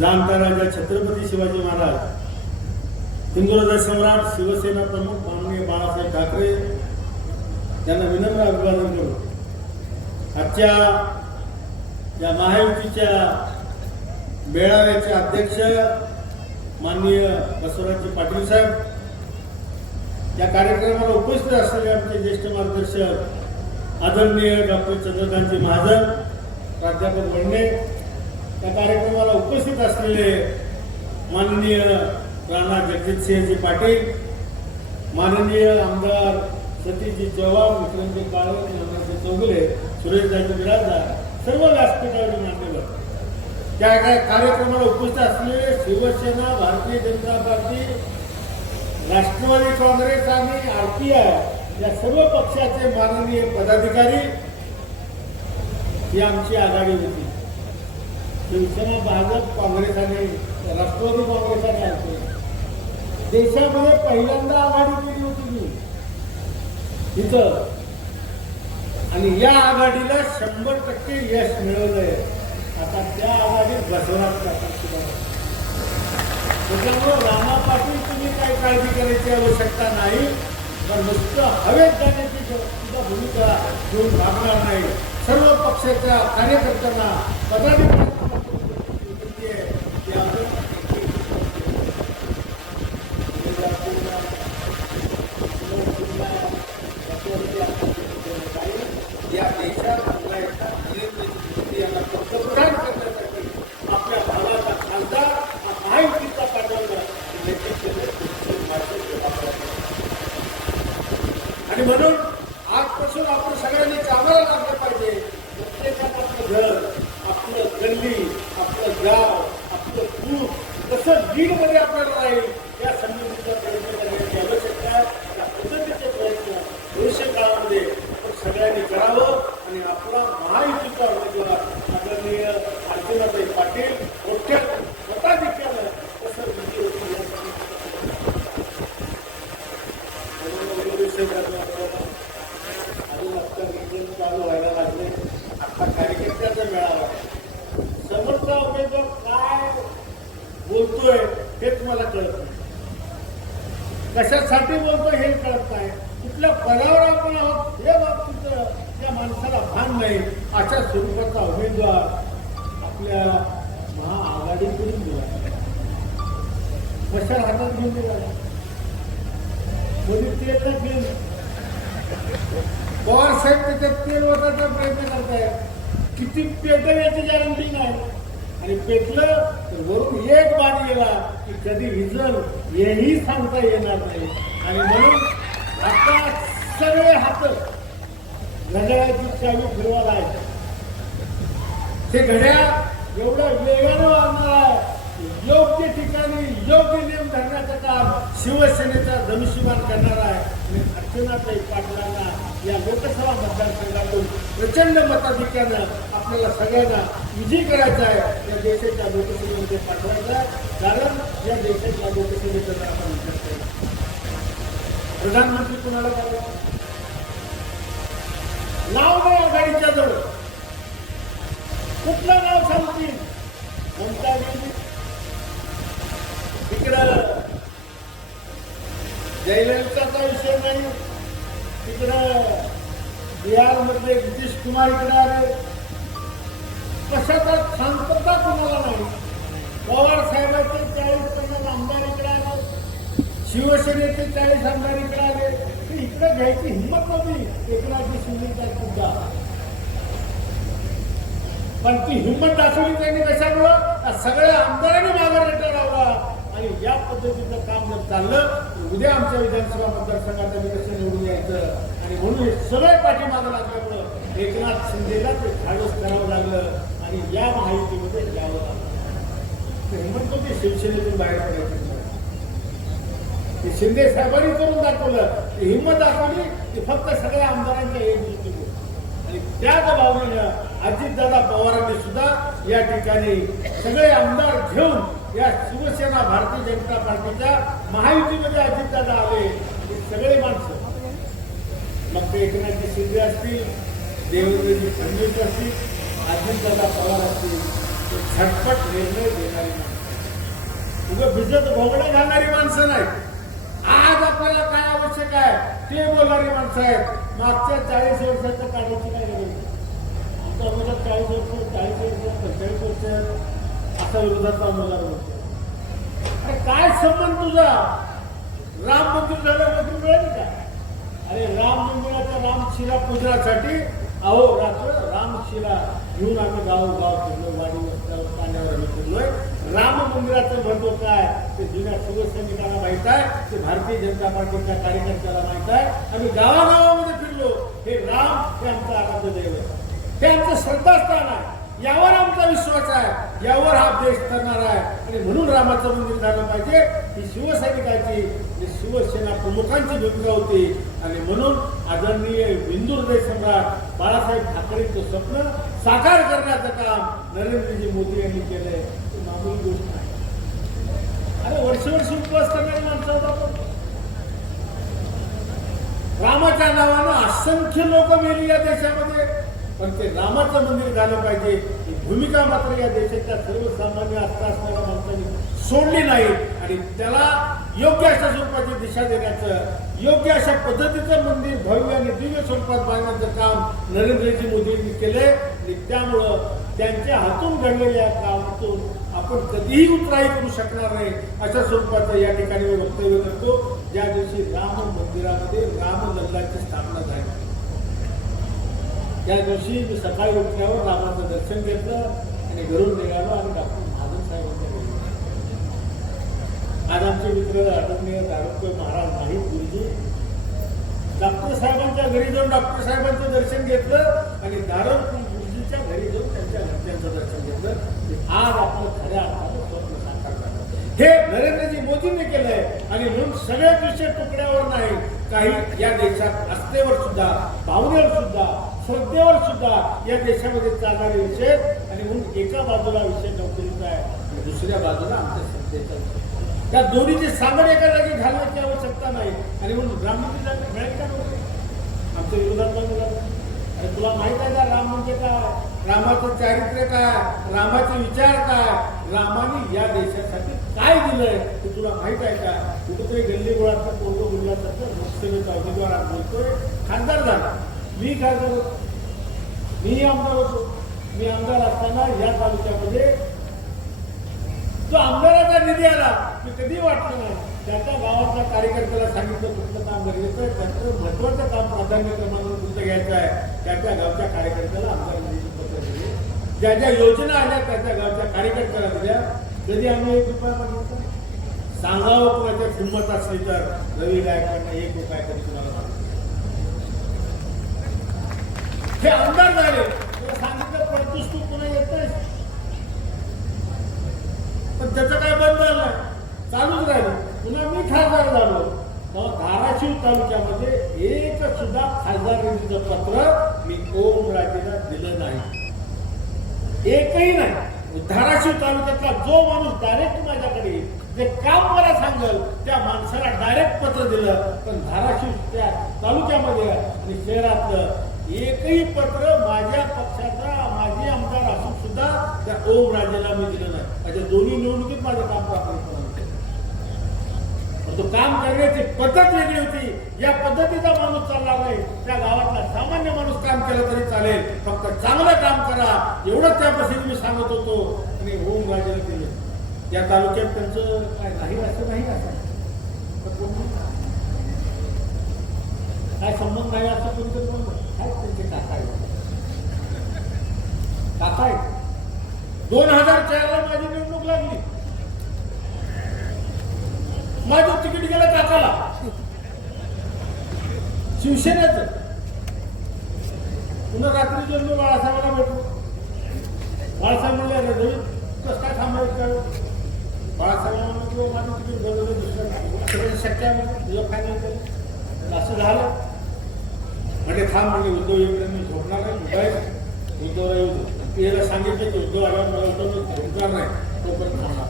जाणता राजा छत्रपती शिवाजी महाराज हिंदुराजा सम्राट शिवसेना प्रमुख माननीय बाळासाहेब ठाकरे यांना विनम्र अभिवादन करू. आजच्या या महायुतीच्या मेळाव्याचे अध्यक्ष माननीय बसवराजजी पाटील साहेब या कार्यक्रमाला उपस्थित असलेले आमचे ज्येष्ठ मार्गदर्शक आदरणीय डॉक्टर चंद्रकांतजी महाजन प्राध्यापक वडणे त्या कार्यक्रमाला उपस्थित असलेले माननीय राणा जगजितसिंहजी पाटील माननीय आमदार सतीशजी चव्हाण विक्रमजी काळे नंदनजी चौगुले सुरेशदाजी बिराजदार सर्व व्यासपीठावरील मान्यवर. त्या काय कार्यक्रमाला उपस्थित असलेले शिवसेना भारतीय जनता पार्टी राष्ट्रवादी काँग्रेस आणि आरपीआय या सर्व पक्षाचे माननीय पदाधिकारी ही आमची आघाडी होती. शिवसेना भाजप काँग्रेस आणि राष्ट्रवादी काँग्रेस आणि आरपीआय देशामध्ये पहिल्यांदा आघाडी केली होती मी. इथं आणि या आघाडीला शंभर टक्के यश मिळवलंय. आता त्या आघाडीत बसवणार त्याच्यामुळं रामा पाटील तुम्ही काही काळजी करायची आवश्यकता नाही. पण नुसतं हवेत जाण्याची सुद्धा भूमिका घेऊन भागणार नाही. सर्व पक्षाच्या कार्यकर्त्यांना पदाधिकाऱ्यांना विनंती आहे की आपण या देशात पुन्हा एकदा नरेंद्र मोदी यांना पंतप्रधान करण्यासाठी आपल्या भावाचा खासदार हा महायुतीचा पाठवला आणि म्हणून आजपासून आपण सगळ्यांनी कामाला लागलं पाहिजे प्रत्येकानं आपलं घर आपलं गल्ली आपलं गाव आपलं कुटुंब कसं लीडमध्ये आपल्याला राहील या समजुतीचा प्रयत्न करण्याची आवश्यकता आहे त्या पद्धतीचे प्रयत्न भविष्य काळामध्ये आपण सगळ्यांनी करावं आणि आपला महायुतीचा उमेदवार आदरणीय अर्जुनाबाई पाटील मोठ्या मताधिक्यानं कसं विजयी होतील यासाठी अजून आता रिजन चालू व्हायला लागले आता कार्यकर्त्याचा मेळावा आहे. समोरचा उमेदवार काय बोलतोय हे तुम्हाला कळत. नाही कशासाठी बोलतो हे कळत नाही कुठल्या पदावर आपण आहोत हे बाबतीत त्या माणसाला भान नाही. अशा स्वरूपाचा उमेदवार आपल्या महाआघाडीकडून दिला कशा हातात घेऊन दिला कोणी तेल ना तेल पवार साहेब त्याच्यात तेल ओताचा प्रयत्न करतायत. किती पेटेल याची गॅरंटी नाही. आणि पेटलं तर वरून एक बाण गेला की कधी रिझल हेही सांगता येणार नाही. आणि म्हणून आता सगळे हात घड्याळाची चालू फिरवायला आहे ते घड्याळ एवढं वेगानं वाढणार आहे योग्य ठिकाणी योग्य नियम धरण्याचं काम शिवसेनेचा धनुष्यमान करणार आहे. आणि अर्चनाताई पाटलांना या लोकसभा मतदारसंघातून प्रचंड मताधिक्यानं आपल्याला सगळ्यांना विजय करायचा आहे. या देशाच्या लोकसभेमध्ये पाठवायचा कारण या देशाच्या लोकसभेचा जर आपण विचार केला प्रधानमंत्री कुणाला करायचं नाव नाही आघाडीच्या जवळ. कुठलं नाव सांगतील? ममता गेली इकडं जयललिताचा विषय नाही. तिकडं बिहारमधले नितीश कुमार इकडे आले. कशाचा शांतता कुणाला नाही. पवार साहेबांचे चाळीस पन्नास आमदार इकडे आले. शिवसेनेचे चाळीस आमदार इकडे आले. ते इकडे घ्यायची हिंमत नव्हती. एकनाथजी शिंदेच्या सुद्धा. पण ती हिंमत दाखवली त्यांनी कशामुळं? सगळ्या आमदारांनी मागे रेटाळावा आणि या पद्धतीचं काम जर चाललं उद्या आमच्या विधानसभा मतदारसंघात आम्ही कसं निवडून यायचं? आणि म्हणून हे सगळे पाठीमागं लागल्यामुळं एकनाथ शिंदेला ते धाडस करावं लागलं. आणि या माहितीमध्ये यावं लागतं तर ते शिवसेनेतून बाहेर पडायचं ते शिंदे साहेबांनी करून दाखवलं हिंमत दाखवली की फक्त सगळ्या आमदारांच्या एक दृष्टीने आणि त्या भावनेनं अजितदादा पवारांनी सुद्धा या ठिकाणी सगळे आमदार घेऊन या शिवसेना भारतीय जनता पार्टीच्या महायुतीमध्ये अजितदादा आले सगळे माणसं मग ते एकनाथजी शिंदे असतील देवेंद्रजी फडणवीस असतील अजितदादा पवार असतील हे झटपट निर्णय देणारी माणसं. उगं भिजत भोगणं घालणारी माणसं नाही. आज आपल्याला काय आवश्यक आहे? ते बोलणारी माणसं आहेत. मागच्या चाळीस वर्षाच्या काढायची काय गरज नाही. अगोदर चाळीस वर्ष चाळीस वर्ष पंचेचाळीस वर्ष असा विरोधाचा अंमलदार होतो अरे काय संबंध तुझा? राम मंदिर झालं नोकरी मिळेल का? अरे राम मंदिराच्या राम शिरा पूजनासाठी अहो रात्र तिला घेऊन आम्ही गावोगाव फिरलो वाडी पाण्यावर फिरलोय. राम मंदिराचं महत्त्व काय? ते जुन्या शिवसैनिकांना माहीत आहे. ते भारतीय जनता पार्टीच्या कार्यकर्त्याला माहीत आहे. आम्ही गावागावामध्ये फिरलो. हे राम हे आमचं आराध्य दैवत आहे. हे आमचं श्रद्धास्थान आहे. यावर आमचा विश्वास आहे. यावर हा देश ठरणार आहे. आणि म्हणून रामाचं मंदिर झालं पाहिजे. ही शिवसैनिकाची ही शिवसेना प्रमुखांची भूमिका होती. आणि म्हणून आदरणीय हिंदू हृदय सम्राट बाळासाहेब ठाकरेंचं स्वप्न साकार करण्याचं काम नरेंद्रजी मोदी यांनी केलंय. ही मामूली गोष्ट नाही अरे वर्ष वर्ष उपवास करणारी माणसं आहोत आपण. रामाच्या नावानं असंख्य लोक मेली या देशामध्ये. पण ते रामाचं मंदिर झालं पाहिजे. ही भूमिका मात्र या देशाच्या सर्वसामान्य असता असणाऱ्या माणसांनी सोडली नाही. आणि त्याला योग्य अशा स्वरूपाची दिशा देण्याचं योग्य अशा पद्धतीचं मंदिर भव्य आणि दिव्य स्वरूपात बांधण्याचं काम नरेंद्रजी मोदींनी केलंय. आणि त्यामुळं त्यांच्या हातून घडलेल्या कामातून आपण कधीही उतराई करू शकणार नाही अशा स्वरूपाचं या ठिकाणी वक्तव्य करतो. ज्या दिवशी राम मंदिरामध्ये रामलल्लाची स्थापना झाली. त्या दिवशी मी सकाळी उठल्यावर रामाचं दर्शन घेतलं आणि घरून निघालो आणि डॉक्टर महाजन साहेबांच्या घरी गेलो. आज आमचे मित्र आदरणीय दारोदकर महाराज नाहीत गुरुजी डॉक्टर साहेबांच्या घरी जाऊन डॉक्टर साहेबांचं दर्शन घेतलं आणि दारोदकर गुरुजीच्या घरी जाऊन त्यांच्या घरच्यांचं दर्शन घेतलं. आज आपलं खऱ्या अर्थानं स्वप्न साकार झालं हे नरेंद्रजी मोदींनी केलंय आणि म्हणून सगळ्या विषय तुकड्यावर नाही काही या देशात आस्थेवर सुद्धा भावनेवर सुद्धा श्रद्धेवर सुद्धा या देशामध्ये चालणारे विषय आणि म्हणून एका बाजूला विषय नोकरीचा आहे दुसऱ्या बाजूला आमच्या श्रद्धेचा विषय. त्या दोन्हीचे सामान एका जागी घालण्याची आवश्यकता नाही. आणि म्हणून राममंदिर जागा मिळेल का नव्हते? आमच्या विरोधात अरे तुला माहीत आहे का राम म्हणजे काय? रामाचं चारित्र्य काय? रामाचे विचार काय? रामाने या देशासाठी काय दिलंय ते तुला माहीत आहे का? कुठेतरी गल्ली गोळातलं पोरग बोलल्यासारखं लोकसभेचा उमेदवार आज बोलतोय. खासदार झाला. मी खासदार होतो. मी आमदार होतो. मी आमदार असताना या तालुक्यामध्ये जो आमदाराचा निधी आला मी कधी वाटलं नाही. त्याच्या गावातल्या कार्यकर्त्याला सांगितलं तुमचं काम गरजेचं आहे त्याचं महत्वाचं काम प्राधान्य क्रमांक घ्यायचं आहे त्या त्या गावच्या कार्यकर्त्याला आमदार पत्र दिले. ज्या ज्या योजना आल्या त्या त्या गावच्या कार्यकर्त्याला दिल्या. कधी आम्ही एक रुपया मागितला सांगावं कोणाच्या किंमत असली तर रवी गायकांना एक रुपया कधी तुम्हाला मागितला हे आमदार झाले. सांगितलं पडतोस तू पुन्हा येत पण त्याचं काय बंद झालं चालूच राहिलं. पुन्हा मी खासदार झालो. तेव्हा धाराशिव तालुक्यामध्ये एक सुद्धा खासदार निधीचं पत्र मी ओम राजेला दिलं नाही. एकही नाही. धाराशिव तालुक्यातला जो माणूस डायरेक्ट माझ्याकडे जे काम मला सांगल त्या माणसाला डायरेक्ट पत्र दिलं. पण धाराशिव त्या तालुक्यामध्ये आणि शहरातलं एकही पत्र माझ्या पक्षाचा माझे आमदार असून सुद्धा त्या ओम राजेला मी दिलं नाही. माझ्या दोन्ही निवडणुकीत माझं काम प्रामाणिकपणाने केलं. तो काम करण्याची पद्धत वेगळी होती. या पद्धतीचा माणूस चालला नाही. त्या गावातला सामान्य माणूस काम केलं तरी चालेल. फक्त चांगलं काम करा. एवढंच त्यापासून मी सांगत होतो. आणि होम राजेला दिलं या तालुक्यात त्यांचं काय नाही असं नाही असं काय संबंध नाही असं कोणतं काय त्यांचे काका काका आहे दोन हजार चारला माझी निवडणूक लागली. माझं तिकीट गेलं काकाला. शिवसेनेच. पुन्हा रात्री जन्म बाळासाहेबांना भेटलो. बाळासाहेब म्हणले "अरे रवी कसं काय थांबायचं काय हो? बाळासाहेबांना किंवा माझं तिकीट बदललं दुसरं शक्य आहे तुझं काय असं झालं. म्हणजे थांब म्हणजे उद्धव येऊन मी झोपणार नाही उठाय उद्धवला येऊ याला सांगितलं की उद्धव आल्यावर मला उद्धव झोपणार नाही. तोपर्यंत थांबणार.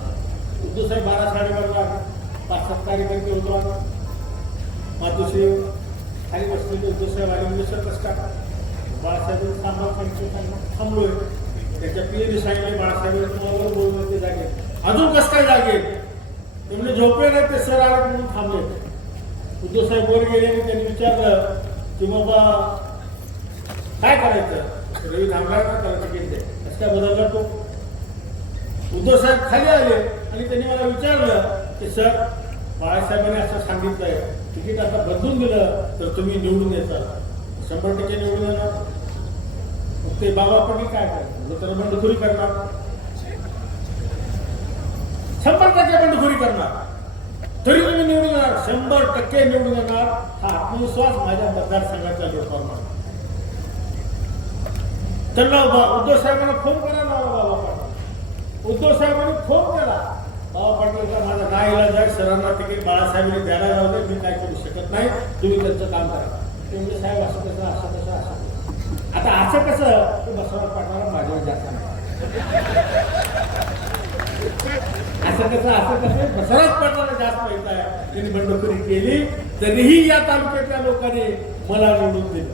उद्धव साहेब बारा साडेबारा आले पाच सात कार्यकर्ते होतो आला खाली बसलेले उद्धव साहेब आले म्हणजे सर बाळासाहेब थांबा थांबलोय. त्याच्या पीएने सांगितले बाळासाहेब तुम्हाला बोलून ते जागे. अजून कसं काय जागे? ते झोपले नाही ते सर आले म्हणून थांबले. उद्धव साहेब वर गेले त्यांनी विचारलं की बाबा काय करायचं? रवी थांबला ना करायचं केले दे कसं काय बदलला तो? उद्धव साहेब खाली आले आणि त्यांनी मला विचारलं की सर बाळासाहेबांनी असं सांगितलंय तिकीट आता बदलून दिलं तर तुम्ही निवडून येताल. शंभर टक्के निवडून येणार. मग ते बाबा पण काय करणार? तर बंडखोरी करणार. शंभर टक्के बंडखोरी करणार. तरी तुम्ही निवडून येणार. शंभर टक्के निवडून येणार. हा आत्मविश्वास माझ्या मतदारसंघाच्या लोकांना त्यांना उद्धव साहेबांना फोन करा ना बाबा पाटील उद्धव साहेबांनी फोन केला. बाबा पाटील का माझा काय इलाज आहे? सरांना तिकीट बाळासाहेबांनी द्यायला जाऊ मी काय करू शकत नाही. तुम्ही त्यांचं काम करा. ते म्हणजे साहेब असं कसं असं कसं असं आता असं कसं? ते बसवराज पाटलाला माझ्यावर जास्त नाही. असं कसं असं कसं बसवराज पाटलाला जास्त माहीत आहे. त्यांनी बंडखोरी केली. तरीही या तालुक्यातल्या लोकांनी मला निवडून दिलं.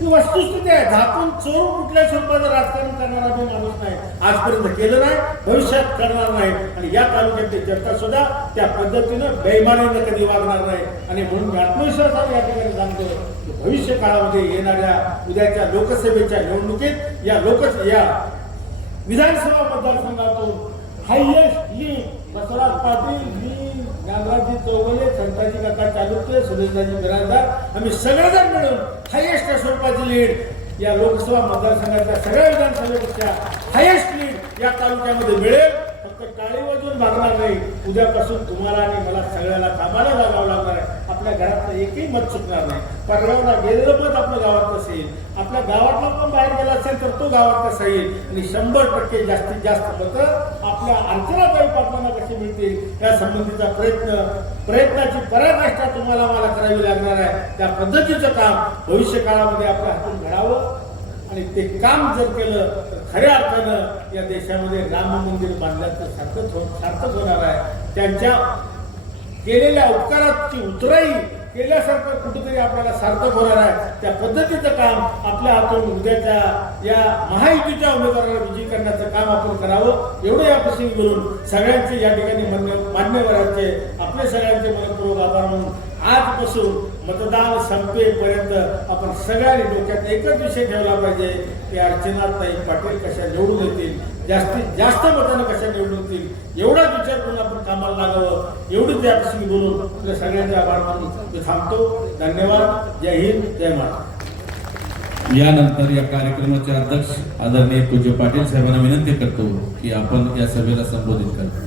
ती वस्तुस्थिती आहे. झाकून चोरून कुठल्या स्वरूपाचं राजकारण करणारा मी माणूस नाही. आजपर्यंत केलं नाही भविष्यात करणार नाही. आणि या तालुक्यातली जनता सुद्धा त्या पद्धतीनं बेमानीनं कधी वागणार नाही. आणि म्हणून मी आत्मविश्वासाने या ठिकाणी सांगतो की भविष्य काळामध्ये येणाऱ्या उद्याच्या लोकसभेच्या निवडणुकीत या लोक या विधानसभा मतदारसंघातून हायएस्ट ही बसवराज पाटील मी ज्ञानराजी चौगले संताजी काका चालुक्य सुरेशराजी बिराजदार आम्ही सगळेजण मिळून हायएस्ट स्वरूपाची लीड या लोकसभा मतदारसंघाच्या सगळ्या विधानसभेपेक्षा हायएस्ट लीड या तालुक्यामध्ये मिळेल. फक्त टाळी वाजून भागणार नाही. उद्यापासून तुम्हाला आणि मला सगळ्याला कामाला लागावं लागणार आहे. आपल्या घरातलं एकही मत चुकणार नाही. परगावला गेलेलं मत आपल्या गावात असेल आपल्या गावातला पण बाहेर गेला असेल तर तो गावात कसा येईल आणि शंभर टक्के जास्तीत जास्त मतं आपल्या अर्चनाताई पाटलांना कशी मिळतील या संबंधीचा प्रयत्न प्रयत्नाची पराकाष्ठा तुम्हाला मला करावी लागणार आहे. त्या पद्धतीचं काम भविष्य काळामध्ये आपल्या हातून घडावं. आणि ते काम जर केलं तर खऱ्या अर्थानं या देशामध्ये राम मंदिर बांधल्याचं सार्थक हो सार्थक होणार आहे. त्यांच्या केलेल्या उपकाराची उतराई केल्यासारखं कुठेतरी आपल्याला सार्थक होणार आहे. त्या पद्धतीचं काम आपल्या हातून उद्याच्या या महायुतीच्या उमेदवाराला विजयी करण्याचं काम आपण करावं एवढं या प्रसंगी बोलून सगळ्यांचे या ठिकाणी मान्य मान्यवरांचे आपले सगळ्यांचे मनपूर्वक आभार म्हणून आजपासून मतदान संपेपर्यंत आपण सगळ्यांनी डोक्यात एकच विषय ठेवला पाहिजे की अर्चनाताई पाटील कशा निवडून येतील जास्तीत जास्त मतानं कशा निवडतील एवढाच विचार करून आपण कामाला लागावं. एवढीच त्या प्रसंगी बोलून आपल्या सगळ्यांचे आभार मानून मी थांबतो. धन्यवाद. जय हिंद. जय महाराष्ट्र. यानंतर या कार्यक्रमाचे अध्यक्ष आदरणीय पूज्य पाटील साहेबांना विनंती करतो की आपण या सभेला संबोधित करतो